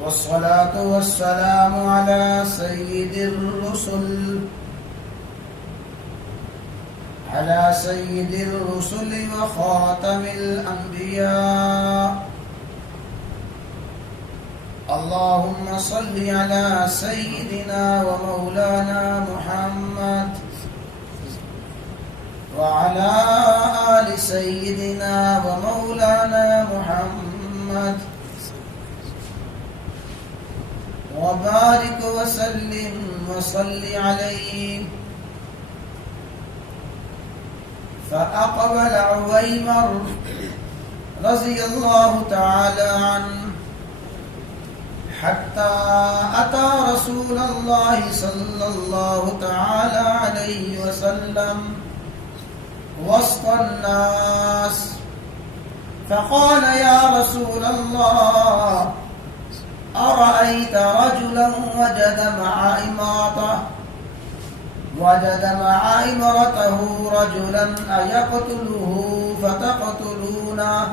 والصلاة والسلام على سيد الرسل وخاتم الأنبياء. اللهم صل على سيدنا ومولانا محمد وعلى آل سيدنا ومولانا محمد وبارك وسلم وصل عليه. فأقبل عويمر رضي الله تعالى عنه حتى أتى رسول الله صلى الله تعالى عليه وسلم وسط الناس فقال: يا رسول الله، أرأيت رجلا وجد مع امرته رجلا أيقتله فتقتلونه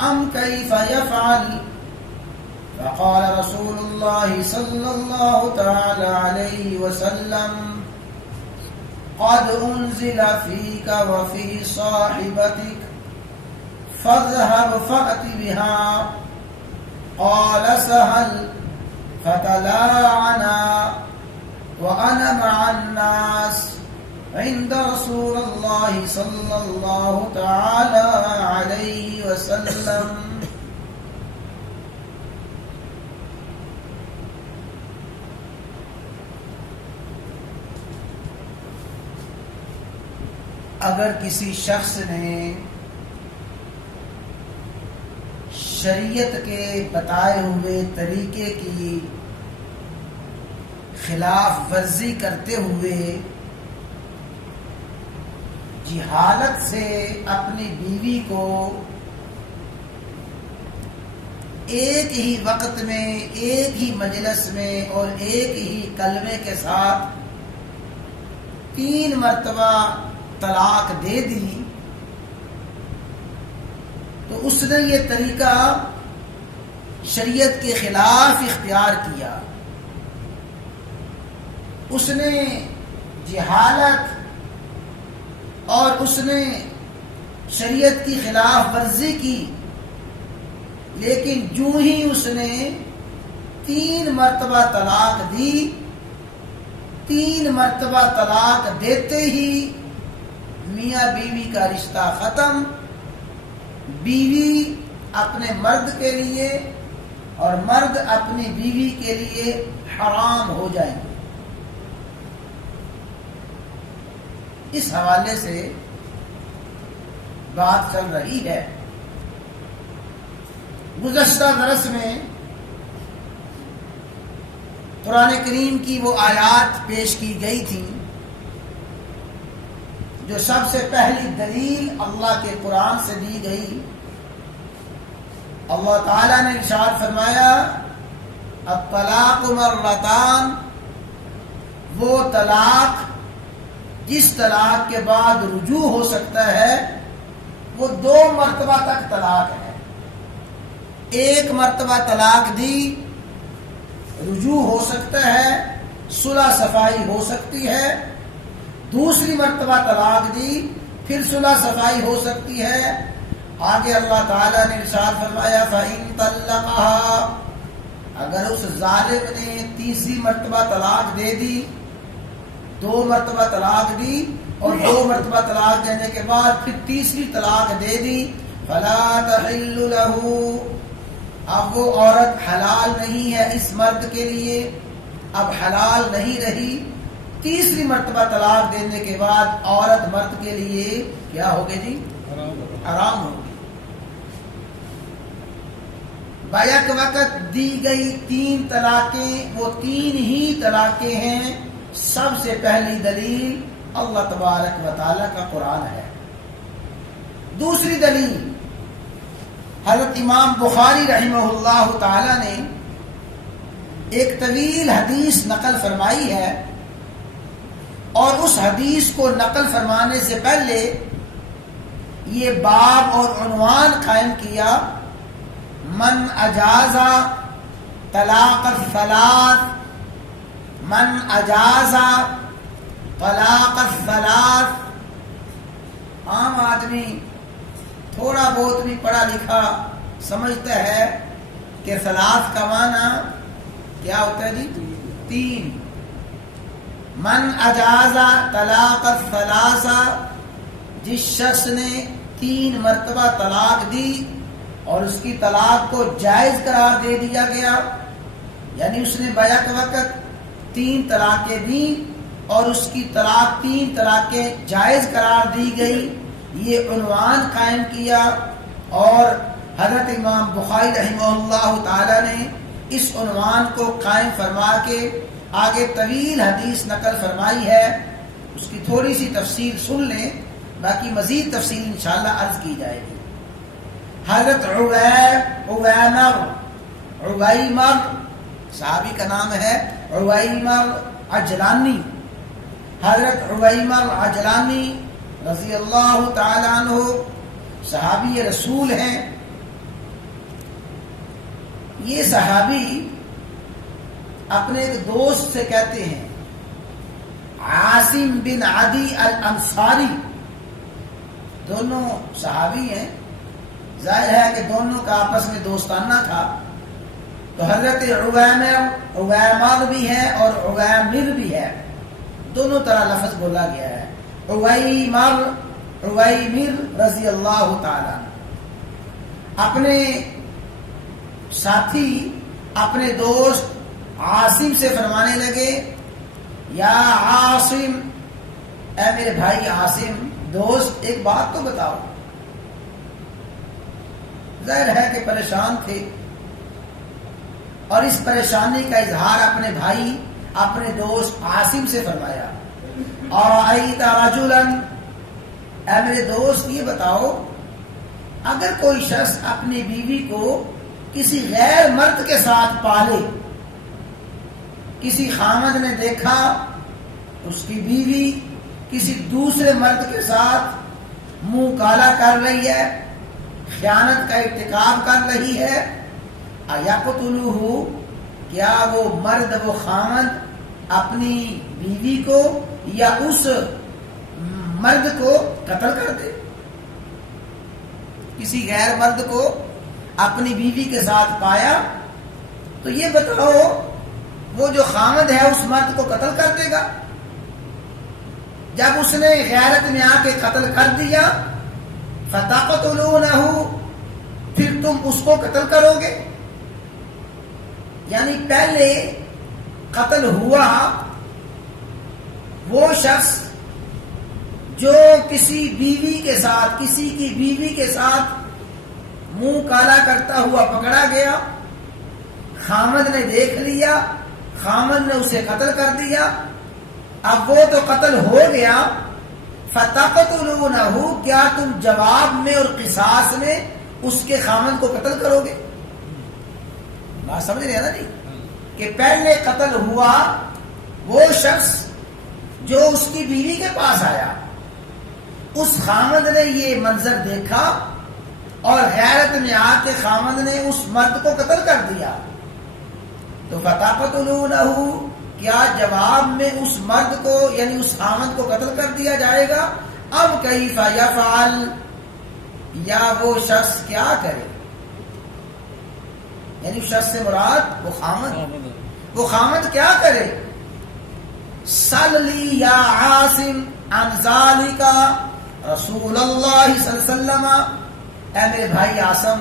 أم كيف يفعل؟ فقال رسول الله صلى الله تعالى عليه وسلم: قد أنزل فيك وفي صاحبتك فاذهب فأت بها. قال سهل: فتلاعنا وأنا مع الناس عند رسول الله صلى الله تعالى عليه وسلم. اگر کسی شخص نے شریعت کے بتائے ہوئے طریقے کی خلاف ورزی کرتے ہوئے جہالت سے اپنی بیوی کو ایک ہی وقت میں، ایک ہی مجلس میں اور ایک ہی کلمے کے ساتھ 3 مرتبہ طلاق دے دی، تو اس نے یہ طریقہ شریعت کے خلاف اختیار کیا. اس نے جہالت اور اس نے شریعت کی خلاف ورزی کی، لیکن جو ہی اس نے 3 مرتبہ طلاق دی، 3 مرتبہ طلاق دیتے ہی میاں بیوی کا رشتہ ختم. بیوی اپنے مرد کے لیے اور مرد اپنی بیوی کے لیے حرام ہو جائیں گے. اس حوالے سے بات چل رہی ہے. گزشتہ درس میں قرآن کریم کی وہ آیات پیش کی گئی تھی جو سب سے پہلی دلیل اللہ کے قرآن سے دی گئی. اللہ تعالیٰ نے ارشاد فرمایا: الطلاق مرتان، وہ طلاق جس طلاق کے بعد رجوع ہو سکتا ہے وہ 2 مرتبہ تک طلاق ہے. 1 مرتبہ طلاق دی، رجوع ہو سکتا ہے، صلح صفائی ہو سکتی ہے. دوسری مرتبہ طلاق دی، پھر صلح صفائی ہو سکتی ہے. آگے اللہ تعالیٰ نے ارشاد فرمایا: فَإِن طَلَّقَهَا، اگر اس ظالم نے تیسری مرتبہ طلاق دے دی، 2 مرتبہ طلاق دی اور 2 مرتبہ طلاق دینے کے بعد پھر تیسری طلاق دے دی، فَلَا تَحِلُّ لَهُ، اب وہ عورت حلال نہیں ہے اس مرد کے لیے، اب حلال نہیں رہی. تیسری مرتبہ طلاق دینے کے بعد عورت مرد کے لیے کیا ہوگی جی؟ حرام ہوگی. بیک وقت دی گئی 3 طلاقیں وہ 3 ہی طلاقیں ہیں. سب سے پہلی دلیل اللہ تبارک و تعالیٰ کا قرآن ہے. دوسری دلیل حضرت امام بخاری رحمہ اللہ تعالی نے ایک طویل حدیث نقل فرمائی ہے، اور اس حدیث کو نقل فرمانے سے پہلے یہ باب اور عنوان قائم کیا من اجازا طلاق الثلاث، من اجازا طلاق الثلاث. عام آدمی تھوڑا بہت بھی پڑھا لکھا سمجھتا ہے کہ ثلاث کا معنی کیا ہوتا ہے جی؟ تین. من اجازا طلاق الثلاثہ، جس شخص نے 3 مرتبہ طلاق دی اور اس کی طلاق کو جائز قرار دے دیا گیا، یعنی اس نے بیک وقت 3 طلاقیں دی اور اس کی طلاق 3 طلاقیں جائز قرار دی گئی، یہ عنوان قائم کیا. اور حضرت امام بخاری رحمہ اللہ تعالی نے اس عنوان کو قائم فرما کے آگے طویل حدیث نقل فرمائی ہے. اس کی تھوڑی سی تفصیل سن لیں، باقی مزید تفصیل انشاءاللہ عرض کی جائے گی. حضرت عویمر صحابی کا نام ہے عویمر عجلانی. حضرت عویمر عجلانی رضی اللہ تعالی عنہ صحابی رسول ہیں. یہ صحابی اپنے ایک دوست سے کہتے ہیں، عاصم بن عدی الانصاری، دونوں صحابی ہیں، ظاہر ہے کہ دونوں کا آپس میں دوستانہ تھا. تو حضرت عویمر بھی ہے اور عویمر بھی ہے، دونوں طرح لفظ بولا گیا ہے. عویمر رضی اللہ تعالی اپنے ساتھی اپنے دوست عاصم سے فرمانے لگے، یا عاصم، اے میرے بھائی عاصم، دوست ایک بات تو بتاؤ. ظاہر ہے کہ پریشان تھے اور اس پریشانی کا اظہار اپنے بھائی اپنے دوست عاصم سے فرمایا. اَرَأَيْتَ رَجُلًا، اے میرے دوست یہ بتاؤ، اگر کوئی شخص اپنی بیوی کو کسی غیر مرد کے ساتھ پالے، کسی خامد نے دیکھا اس کی بیوی کسی دوسرے مرد کے ساتھ منہ کالا کر رہی ہے، خیانت کا ارتکاب کر رہی ہے، اَيَقْتُلُهُ، کیا وہ مرد وہ خامد اپنی بیوی کو یا اس مرد کو قتل کر دے؟ کسی غیر مرد کو اپنی بیوی کے ساتھ پایا تو یہ بتاؤ وہ جو خامد ہے اس مرد کو قتل کر دے گا؟ جب اس نے غیرت میں آ کے قتل کر دیا، فَتَقْتُلُونَهُ، پھر تم اس کو قتل کرو گے؟ یعنی پہلے قتل ہوا وہ شخص جو کسی بیوی کے ساتھ، کسی کی بیوی کے ساتھ منہ کالا کرتا ہوا پکڑا گیا، خامد نے دیکھ لیا، خامد نے اسے قتل کر دیا. اب وہ تو قتل ہو گیا، فَتَقْتُلُونَهُ، کیا تم جواب میں اور قصاص میں اس کے خامد کو قتل کرو گے؟ بات سمجھ رہے ہیں نا جی، کہ پہلے قتل ہوا وہ شخص جو اس کی بیوی کے پاس آیا، اس خامد نے یہ منظر دیکھا اور غیرت میں آ کے خامد نے اس مرد کو قتل کر دیا. تو فَتَقْتُلُونَهُ، کیا جواب میں اس مرد کو یعنی اس خامد کو قتل کر دیا جائے گا؟ اب کیف یفعل، یا وہ شخص کیا کرے؟ یعنی شخص سے مراد وہ خامد کیا کرے؟ صلی یا عاصم عن ذالک رسول اللہ صلی اللہ علیہ وسلم، اے میرے بھائی عاصم،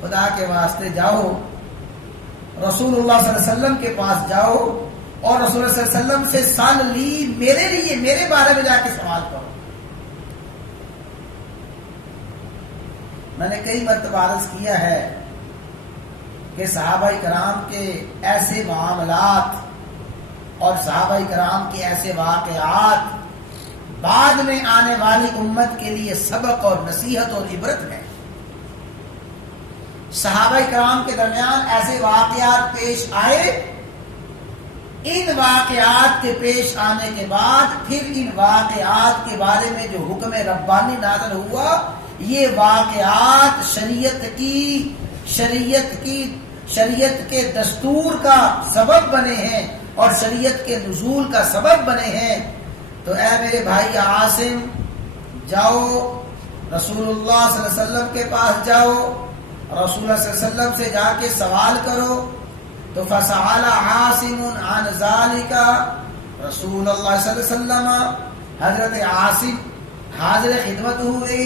خدا کے واسطے جاؤ رسول اللہ صلی اللہ علیہ وسلم کے پاس جاؤ اور رسول اللہ صلی اللہ علیہ وسلم سے صلی، میرے لیے میرے بارے میں جا کے سوال کرو. میں نے کئی مرتبہ عرض کیا ہے کہ صحابہ کرام کے ایسے معاملات اور صحابہ کرام کے ایسے واقعات بعد میں آنے والی امت کے لیے سبق اور نصیحت اور عبرت ہے. صحابہ کرام کے درمیان ایسے واقعات پیش آئے، ان واقعات کے پیش آنے کے بعد پھر ان واقعات کے بارے میں جو حکم ربانی نازل ہوا یہ واقعات شریعت کے دستور کا سبب بنے ہیں اور شریعت کے نزول کا سبب بنے ہیں، تو اے میرے بھائی عاصم، جاؤ رسول اللہ صلی اللہ علیہ وسلم کے پاس جاؤ، رسول اللہ صلی اللہ علیہ وسلم سے جا کے سوال کرو۔ تو فسأل عاصم عن ذلك رسول اللہ صلی اللہ علیہ وسلم، حضرت عاصم حاضر خدمت ہوئے،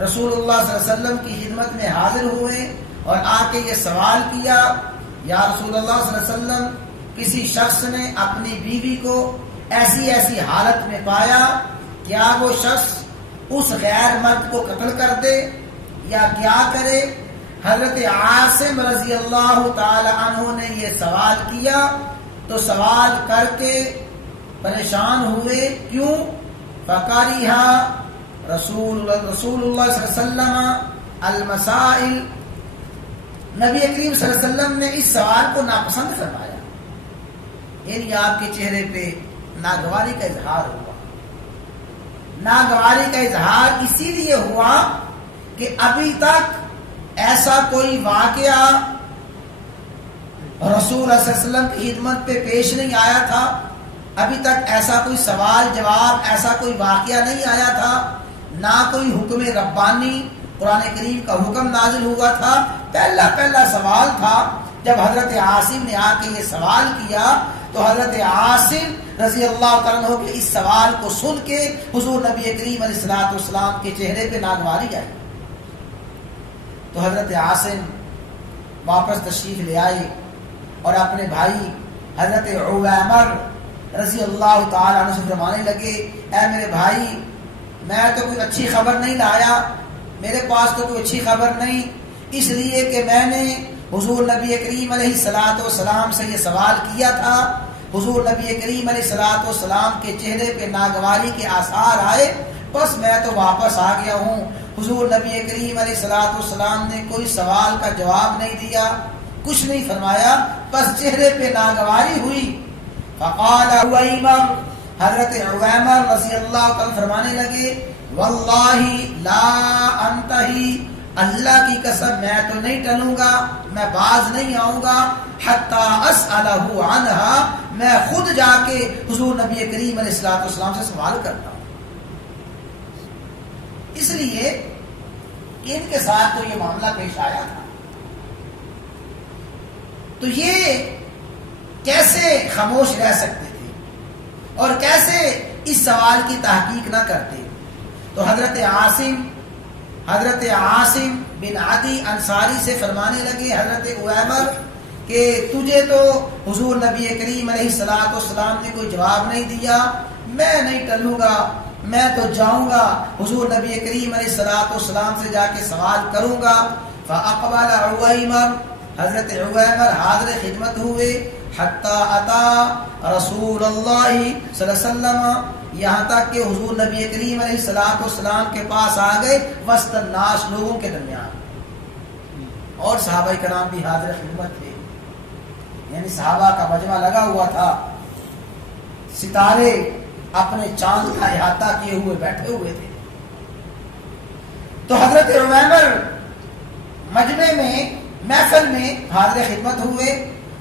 رسول اللہ صلی اللہ علیہ وسلم کی خدمت میں حاضر ہوئے اور آ کے یہ سوال کیا، یا رسول اللہ صلی اللہ علیہ وسلم، کسی شخص نے اپنی بیوی کو ایسی حالت میں پایا، کیا وہ شخص اس غیر مرد کو قتل کر دے یا کیا کرے؟ حضرت عاصم رضی اللہ تعالی عنہ نے یہ سوال کیا تو سوال کر کے پریشان ہوئے، کیوں؟ فَقَرِهَ رسول اللہ صلی اللہ علیہ وسلم المسائل، نبی کریم صلی اللہ علیہ وسلم نے اس سوال کو ناپسند فرمایا، یعنی آپ کے چہرے پہ ناگواری کا اظہار ہوا۔ ناگواری کا اظہار اسی لیے ہوا کہ ابھی تک ایسا کوئی واقعہ رسول اللہ صلی اللہ علیہ وسلم کی خدمت پہ پیش نہیں آیا تھا، ابھی تک ایسا کوئی سوال جواب، ایسا کوئی واقعہ نہیں آیا تھا، نہ کوئی حکم ربانی قرآن کریم کا حکم نازل ہوا تھا۔ پہلا سوال تھا جب حضرت عاصم نے آ کے یہ سوال کیا تو حضرت عاصم رضی اللہ تعالیٰ عنہ کے اس سوال کو سن کے حضور نبی کریم علیہ الصلوۃ والسلام کے چہرے پہ ناگواری آئی، تو حضرت عاصم واپس تشریف لے آئے اور اپنے بھائی حضرت عویمر رضی اللہ تعالیٰ عنہ سے فرمانے لگے، اے میرے بھائی، میں تو کوئی اچھی خبر نہیں لایا، میرے پاس تو کوئی اچھی خبر نہیں، اس لیے کہ میں نے حضور نبی کریم علیہ الصلوۃ والسلام سے یہ سوال کیا تھا، حضور نبی کریم علیہ الصلوۃ والسلام کے چہرے پہ ناگواری کے آثار آئے، بس میں تو واپس آ گیا ہوں۔ حضور نبی کریم علیہ الصلوۃ والسلام نے کوئی سوال کا جواب نہیں دیا، کچھ نہیں فرمایا، بس چہرے پہ ناگواری ہوئی۔ فقال عویمر، حضرت عویمر رضی اللہ تعالیٰ فرمانے لگے، واللہ لا انتہی، اللہ کی قسم میں تو نہیں ٹلوں گا، میں باز نہیں آؤں گا، حتی اسألہ عنہا، میں خود جا کے حضور نبی کریم علیہ الصلوۃ والسلام سے سوال کرتا ہوں۔ اس لیے ان کے ساتھ تو یہ معاملہ پیش آیا تھا، تو یہ کیسے خاموش رہ سکتے تھے اور کیسے اس سوال کی تحقیق نہ کرتے؟ تو حضرت عاصم بن عدی انصاری سے فرمانے لگے، حضرت عویمر، کہ تجھے تو حضور نبی کریم علیہ الصلوۃ والسلام نے کوئی جواب نہیں دیا، میں نہیں ٹلوں گا، میں تو جاؤں گا، حضور نبی کریم علیہ الصلوۃ والسلام سے جا کے سوال کروں گا۔ فاقبل عویمر، حضرت عویمر حاضر خدمت ہوئے، حتی اتا رسول اللہ صلی اللہ علیہ وسلم، یہاں تک کہ حضور نبی کریم علیہ الصلوۃ والسلام کے پاس آ گئے، وسط الناس، لوگوں کے درمیان، اور صحابہ کرام بھی حاضر خدمت تھے، یعنی صحابہ کا مجمع لگا ہوا تھا، ستارے اپنے چاند کا احاطہ کیے ہوئے بیٹھے ہوئے تھے۔ تو حضرت عویمر مجمع میں، محفل میں حاضر خدمت ہوئے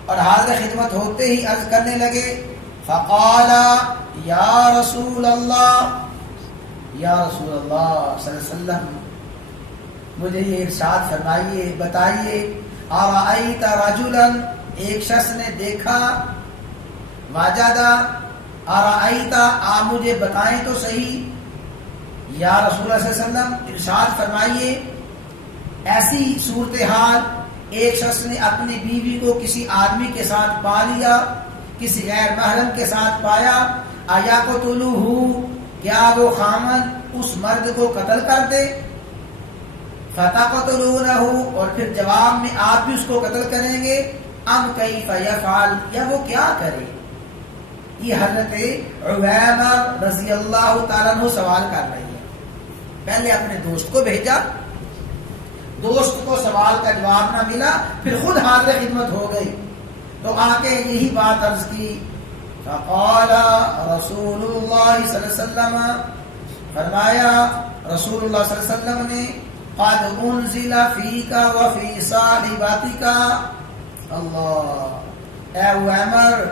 اور حاضر خدمت ہوتے ہی عرض کرنے لگے، فقال یا رسول اللہ، یا رسول اللہ صلی اللہ علیہ وسلم، مجھے یہ ارشاد فرمائیے، بتائیے، ارأیت رجلا، ایک شخص نے دیکھا، واجدہ، ارأیت، آپ مجھے بتائیں تو صحیح، یا رسول اللہ صلی اللہ علیہ وسلم ارشاد فرمائیے، ایسی صورتحال ایک شخص نے اپنی بیوی کو کسی آدمی کے ساتھ پا لیا، کسی غیر محرم کے ساتھ پایا، ایقتلہ، کیا وہ خامن اس مرد کو قتل کر دے؟ فتقتلونہ، اور پھر جواب میں آپ بھی اس کو قتل کریں گے؟ ام کیف یفعل، یا وہ کیا کرے؟ یہ حضرت عویمر رضی اللہ تعالیٰ عنہ سوال کر رہی ہے۔ پہلے اپنے دوست کو بھیجا، دوست کو سوال کا جواب نہ ملا، پھر خود حاضر خدمت ہو گئی، تو آ کے یہی بات عرض کی۔ فقال رسول اللہ صلی اللہ علیہ وسلم، فرمایا رسول اللہ صلی اللہ علیہ وسلم نے، قد انزل فیک وفی صاحبتک، اللہ، اے عمر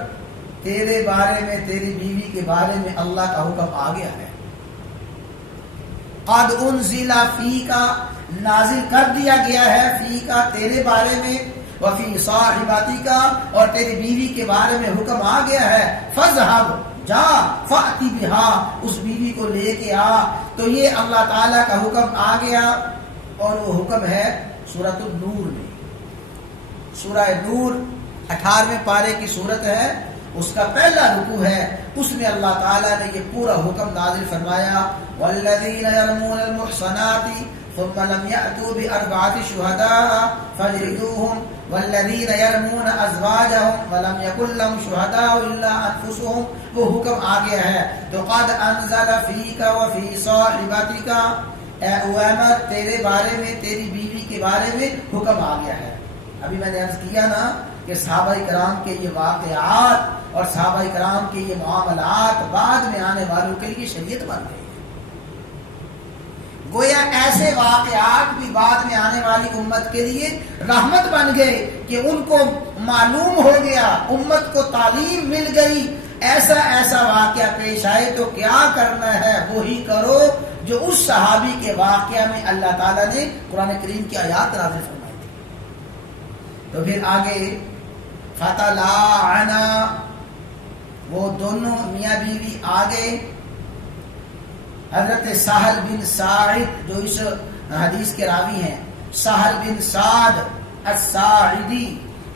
تیرے بارے میں، تیری بیوی کے بارے میں اللہ کا حکم آ گیا ہے. قد انزل فیک، نازل کر دیا گیا ہے، فیک تیرے بارے میں، وفی صاحبتک اور تیری بیوی کے بارے میں حکم آ گیا ہے. فذهب، جا، فاتی بہا، اس بیوی کو لے کے آ. تو یہ اللہ تعالیٰ کا حکم آ گیا، اور وہ حکم ہے سورۃ النور میں. سورہ نور 18ویں پارے کی سورت ہے، اس کا پہلا رکوع ہے. اس میں اللہ تعالیٰ نے یہ پورا حکم نازل فرمایا. والذین یرمون المحصنات ثم لم یأتوا بأربعة شهداء فاجلدوهم والذین یرمون ازواجهم ولم یکن لهم شهداء الا انفسهم، وہ حکم آ گیا ہے. تو قد انزل فیک وفی صاحبتک، اے عمر تیرے بارے میں، تیری بیوی کے بارے میں حکم آ گیا ہے. ابھی میں نے عرض کیا نا کہ صحابہ کرام کے یہ واقعات اور صحابہ کرام کے یہ معاملات بعد میں آنے والوں کے لیے شریعت بن گئی. گویا ایسے واقعات بھی بعد میں آنے والی امت کے لیے رحمت بن گئے کہ ان کو معلوم ہو گیا، امت کو تعلیم مل گئی. ایسا ایسا واقعہ پیش آئے تو کیا کرنا ہے، وہی کرو جو اس صحابی کے واقعہ میں اللہ تعالیٰ نے قرآن کریم کی آیات نازل فرمائی تھی. تو پھر آگے فتلاعنا، وہ دونوں میاں بیوی آگے. حضرت سہل بن ساعد جو اس حدیث کے راوی ہیں، سہل بن سعد الساعدی،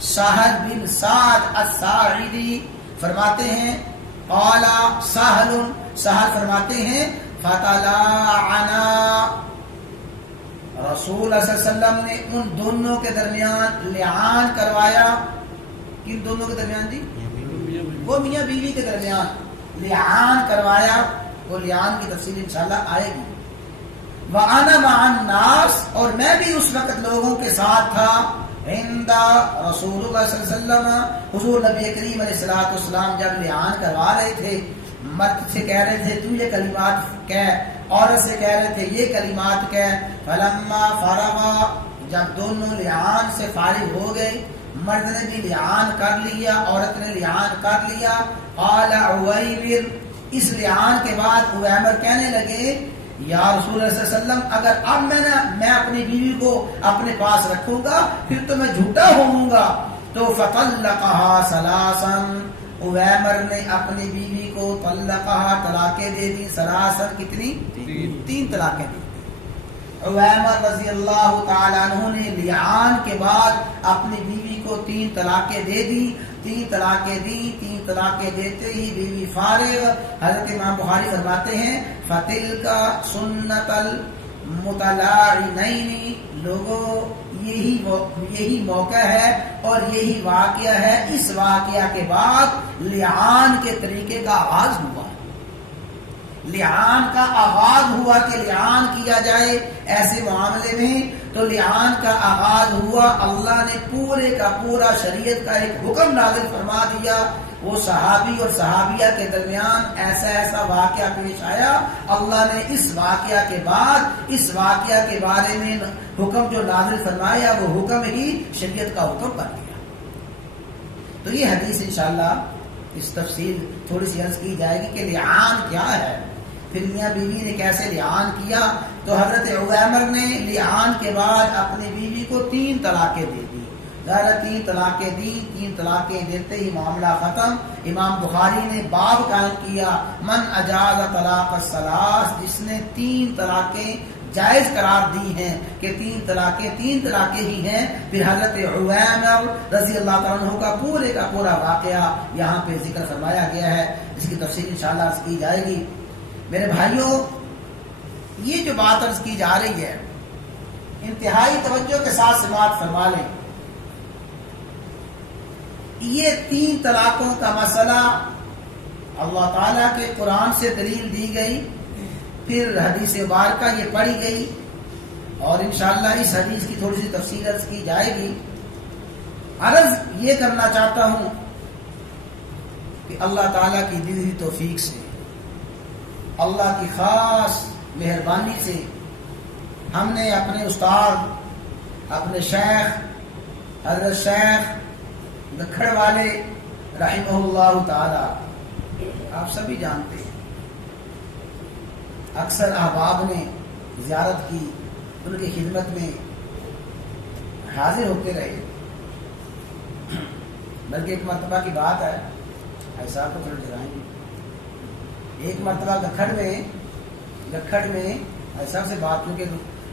سہل بن سعد الساعدی فرماتے ہیں قال سہل، سہل فرماتے ہیں فتلاعنا، رسول صلی اللہ علیہ وسلم نے ان دونوں کے درمیان لعان کروایا. کن دونوں کے درمیان جی؟ وہ میاں بیوی کے درمیان لعان کروایا. وہ لعان کی تفصیل انشاءاللہ آئے گی. وَأَنَا مَعَ النَّاسِ، اور میں بھی اس وقت لوگوں کے ساتھ تھا. عند رسول اللہ صلی اللہ علیہ وسلم، حضور نبی کریم علیہ السلام جب لعان کروا رہے تھے، مرد سے کہہ رہے تھے تو یہ کلمات کہہ، عورت سے کہہ رہے تھے یہ کلمات کہہ. فلما فرغا، جب دونوں لعان سے فارغ ہو گئے، مرد نے بھی لعان کر لیا، عورت نے لعان کر لیا. قال عویمر، اس لعان کے بعد عویمر کہنے لگے یا رسول اللہ صلی اللہ علیہ وسلم، اگر اب میں اپنی بیوی کو اپنے پاس رکھوں گا پھر تو میں جھوٹا ہوں گا. تو فطلقها ثلاثا، عویمر نے اپنی بیوی کو طلقها طلاقیں دے دی. ثلاثا کتنی؟ تین طلاقیں دی. عویمر رضی اللہ تعالیٰ عنہ نے لعان کے بعد اپنی بیوی کو 3 طلاقیں دے دی. 3 طلاقیں دی. 3 طلاقیں دیتے ہی بیوی فارغ. حضرت امام بخاری فرماتے ہیں فتلک سنت المتلاعنین، لوگوں یہی موقع ہے اور یہی واقعہ ہے. اس واقعہ کے بعد لعان کے طریقے کا آغاز ہوا. لعان کا آغاز ہوا کہ لعان کیا جائے ایسے معاملے میں. تو لعان کا آغاز ہوا، اللہ نے پورے کا پورا شریعت کا ایک حکم نازل فرما دیا. وہ صحابی اور صحابیہ کے درمیان ایسا واقعہ پیش آیا، اللہ نے اس واقعہ کے بعد اس واقعہ کے بارے میں حکم جو نازل فرمایا وہ حکم ہی شریعت کا حکم بن گیا. تو یہ حدیث انشاءاللہ اس تفصیل تھوڑی سی عرض کی جائے گی کہ لعان کیا ہے، پھر میاں بیوی نے کیسے لعان کیا. تو حضرت عویمر نے لعان کے بعد اپنی بیوی کو 3 طلاقیں دے دی. 3 طلاقیں دی. 3 طلاقیں دیتے ہی معاملہ ختم. امام بخاری نے باب قائم کیا من اجاز طلاق الثلاث، جس نے 3 طلاقیں جائز قرار دی ہیں کہ 3 طلاقیں ہی ہیں. پھر حضرت عویمر رضی اللہ تعالیٰ عنہ کا پورا واقعہ یہاں پہ ذکر فرمایا گیا ہے، جس کی تفصیل انشاءاللہ عرض کی جائے گی. میرے بھائیوں، یہ جو بات عرض کی جا رہی ہے انتہائی توجہ کے ساتھ سماعت فرما لیں. یہ 3 طلاقوں کا مسئلہ اللہ تعالیٰ کے قرآن سے دلیل دی گئی، پھر حدیث مبارکہ یہ پڑھی گئی، اور انشاءاللہ اس حدیث کی تھوڑی سی تفصیل عرض کی جائے گی. عرض یہ کرنا چاہتا ہوں کہ اللہ تعالیٰ کی دی ہوئی توفیق سے، اللہ کی خاص مہربانی سے ہم نے اپنے استاد اپنے شیخ حضرت شیخ گکھڑ والے رحمہ اللہ تعالی، آپ سبھی جانتے ہیں، اکثر احباب نے زیارت کی، ان کی خدمت میں حاضر ہوتے رہے۔ بلکہ ایک مرتبہ کی بات ہے، ایسا کو تھوڑا ڈرائیں گے، ایک مرتبہ گکھڑ میں ایسا سے بات، کیونکہ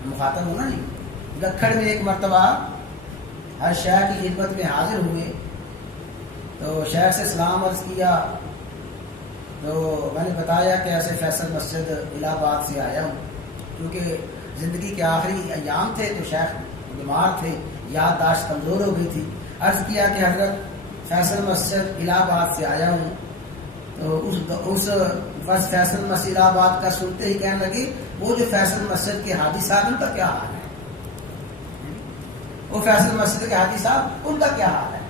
مخاطب ہونا نہیں، گکھڑ میں ایک مرتبہ ہر شیخ کی خدمت میں حاضر ہوئے تو شیخ سے سلام عرض کیا، تو میں نے بتایا کہ ایسے فیصل مسجد الہ آباد سے آیا ہوں، کیونکہ زندگی کے آخری ایام تھے تو شیخ بیمار تھے، یادداشت کمزور ہو گئی تھی۔ عرض کیا کہ حضرت فیصل مسجد الہ آباد سے آیا ہوں، تو اس فیصل مسجد الہ آباد کا سنتے ہی کہنے لگے وہ جو فیصل مسجد کے حاجی صاحب ان کا کیا حال ہے، وہ فیصل مسجد کے حاجی صاحب ان کا کیا حال ہے۔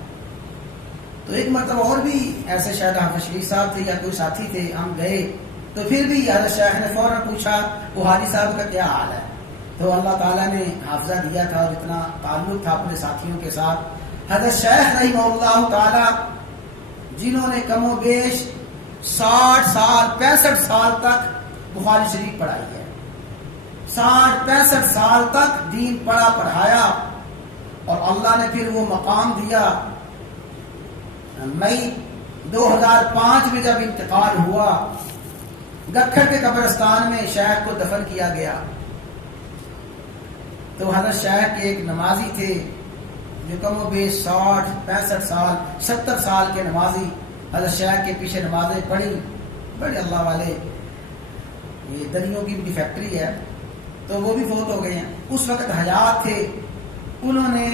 تو ایک مرتبہ اور بھی ایسے شاید حافظ شریف صاحب تھے یا کوئی ساتھی تھے، ہم گئے تو پھر بھی حضرت شیخ نے فوراً پوچھا وہ حاجی صاحب کا کیا حال ہے۔ تو اللہ تعالیٰ نے حافظہ دیا تھا اور اتنا تعلق تھا اپنے ساتھیوں کے ساتھ، حضرت شیخ رحمہ اللہ تعالی جنہوں نے کم و بیش 60 سال 65 سال تک بخاری شریف پڑھائی ہے، 60-65 سال تک دین پڑھا پڑھایا، اور اللہ نے پھر وہ مقام دیا۔ مئی 2005 میں جب انتقال ہوا، گکھڑ کے قبرستان میں شیخ کو دفن کیا گیا۔ تو حضرت شیخ کے ایک نمازی تھے جو کم و بیش 60-65 سال 70 سال کے نمازی، حضرت شیخ کے پیچھے نمازیں پڑھی، بڑے اللہ والے، یہ دریوں کی فیکٹری ہے، تو وہ بھی فوت ہو گئے ہیں، اس وقت حیات تھے۔ انہوں نے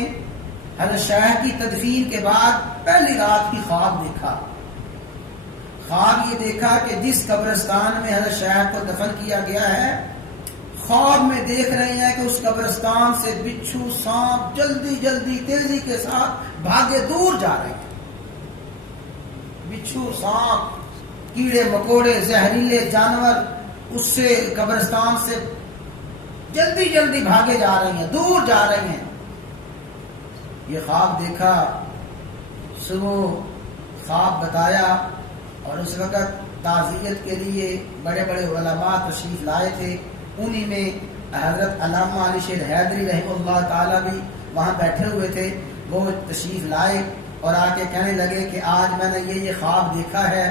حضرت شیخ کی تدفین کے بعد پہلی رات کی خواب دیکھا، خواب یہ دیکھا کہ جس قبرستان میں حضرت شیخ کو دفن کیا گیا ہے، خواب میں دیکھ رہے ہیں کہ اس قبرستان سے بچھو سانپ جلدی جلدی تیزی کے ساتھ بھاگے دور جا رہے ہیں، بچھو سانپ کیڑے مکوڑے زہریلے جانور اس سے قبرستان سے جلدی جلدی بھاگے جا رہے ہیں، دور جا رہے ہیں۔ یہ خواب دیکھا، صبح خواب بتایا، اور اس وقت تعزیت کے لیے بڑے بڑے علماء تشریف لائے تھے، انہی میں حضرت علامہ علی شیر حیدری رحمہ اللہ تعالی بھی وہاں بیٹھے ہوئے تھے۔ وہ تشریف لائے اور آ کے کہنے لگے کہ آج میں نے یہ خواب دیکھا ہے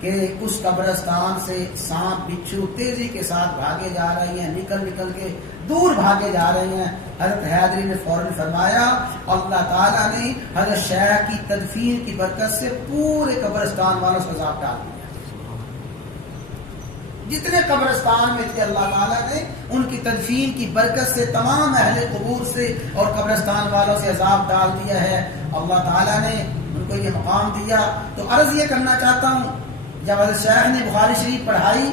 کہ اس قبرستان سے سانپ بچھو تیزی کے ساتھ بھاگے جا رہے ہیں، نکل کے دور بھاگے جا رہے ہیں۔ حضرت حیدری نے فوراً فرمایا اللہ تعالیٰ نے حضرت شیخ کی تدفین کی برکت سے پورے قبرستان والوں سے عذاب ڈال دیا، جتنے قبرستان میں تھے اللہ تعالیٰ نے ان کی تدفین کی برکت سے تمام اہل قبور سے اور قبرستان والوں سے عذاب ڈال دیا ہے۔ اللہ تعالیٰ نے ان کو یہ مقام دیا۔ تو عرض یہ کرنا چاہتا ہوں، جب حضرت شیخ نے بخاری شریف پڑھائی،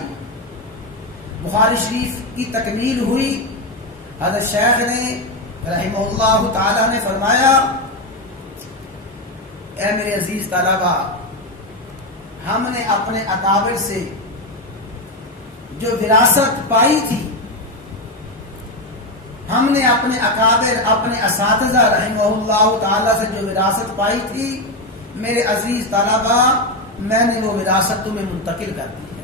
بخاری شریف کی تکمیل ہوئی، حضرت شیخ نے رحمہ اللہ تعالیٰ نے فرمایا اے میرے عزیز طلبہ، ہم نے اپنے اکابر سے جو وراثت پائی تھی، ہم نے اپنے اکابر اپنے اساتذہ رحمہ اللہ تعالیٰ سے جو وراثت پائی تھی، میرے عزیز طلبہ میں نے وہ وراثت تمہیں منتقل کر دی ہے،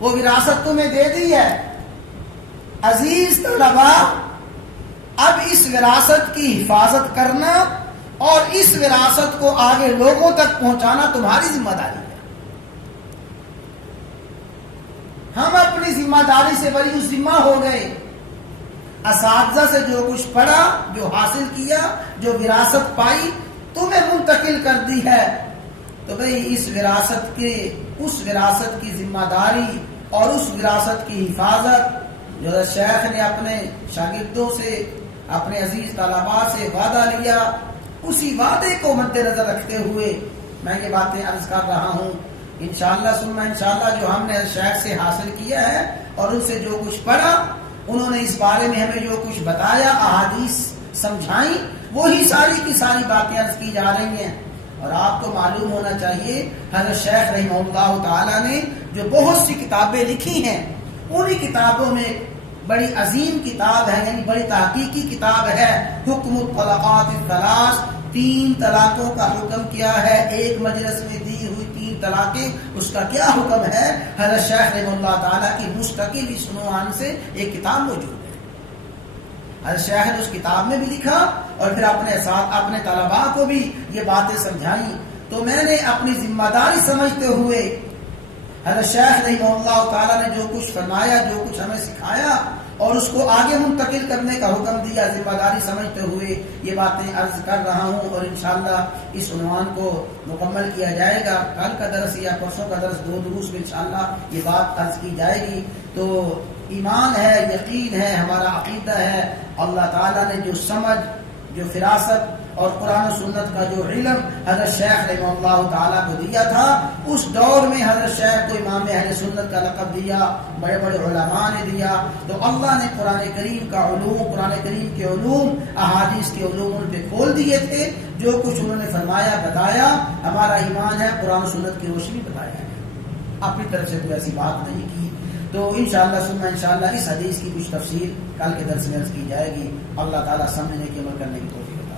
وہ وراثت تمہیں دے دی ہے۔ عزیز طلبہ، اب اس وراثت کی حفاظت کرنا اور اس وراثت کو آگے لوگوں تک پہنچانا تمہاری ذمہ داری ہے۔ ہم اپنی ذمہ داری سے بری ذمہ ہو گئے، اساتذہ سے جو کچھ پڑھا، جو حاصل کیا، جو وراثت پائی تمہیں منتقل کر دی ہے، تو بھئی اس وراثت کی ذمہ داری اور اس وراثت کی حفاظت جو شیخ نے اپنے شاگردوں سے، اپنے عزیز طلباء سے وعدہ لیا، اسی وعدے کو مد نظر رکھتے ہوئے میں یہ باتیں عرض کر رہا ہوں۔ انشاءاللہ ثم انشاءاللہ جو ہم نے شیخ سے حاصل کیا ہے اور ان سے جو کچھ پڑھا، انہوں نے اس بارے میں ہمیں جو کچھ بتایا، احادیث سمجھائیں، وہی ساری کی ساری باتیں عرض کی جا رہی ہیں۔ اور آپ کو معلوم ہونا چاہیے حضرت شیخ رحمہ اللہ تعالیٰ نے جو بہت سی کتابیں لکھی ہیں، انہی کتابوں میں بڑی عظیم کتاب ہے، یعنی بڑی تحقیقی کتاب ہے حکم الطلاقات الثلاث، 3 طلاقوں کا حکم کیا ہے، ایک مجلس میں دی ہوئی 3 طلاقیں، اس کا کیا حکم ہے، حضرت شیخ رحمہ اللہ تعالیٰ کی مستقل اس عنوان سے ایک کتاب موجود ہے۔ حضرت شیخ نے اس کتاب میں بھی لکھا اور پھر اپنے طلباء کو بھی یہ باتیں سمجھائیں۔ تو میں نے اپنی ذمہ داری سمجھتے ہوئے حضرت شیخ رحمہ اللہ تعالیٰ نے جو کچھ فرمایا، جو کچھ ہمیں سکھایا اور اس کو آگے منتقل کرنے کا حکم دیا، ذمہ داری سمجھتے ہوئے یہ باتیں عرض کر رہا ہوں، اور انشاءاللہ اس عنوان کو مکمل کیا جائے گا۔ کل کا درس یا پرسوں کا درس 2 دروس میں انشاءاللہ یہ بات عرض کی جائے گی۔ تو ایمان ہے، یقین ہے، ہمارا عقیدہ ہے، اللہ تعالیٰ نے جو سمجھ، جو فراست اور قرآن و سنت کا جو علم حضرت شیخ رحمہ اللہ تعالیٰ کو دیا تھا، اس دور میں حضرت شیخ کو امام اہل سنت کا لقب دیا، بڑے بڑے علماء نے دیا۔ تو اللہ نے قرآن کریم کا علوم، قرآن کریم کے علوم، احادیث کے علوم ان پہ کھول دیے تھے۔ جو کچھ انہوں نے فرمایا، بتایا، ہمارا ایمان ہے قرآن و سنت کی روشنی بتایا ہے، اپنی طرف سے کوئی ایسی بات نہیں کی۔ تو انشاءاللہ اس حدیث کی کچھ تفصیل کل کے درس میں عرض کی جائے گی۔ اللہ تعالیٰ سمجھنے کی عمل کرنے کی توفیق عطا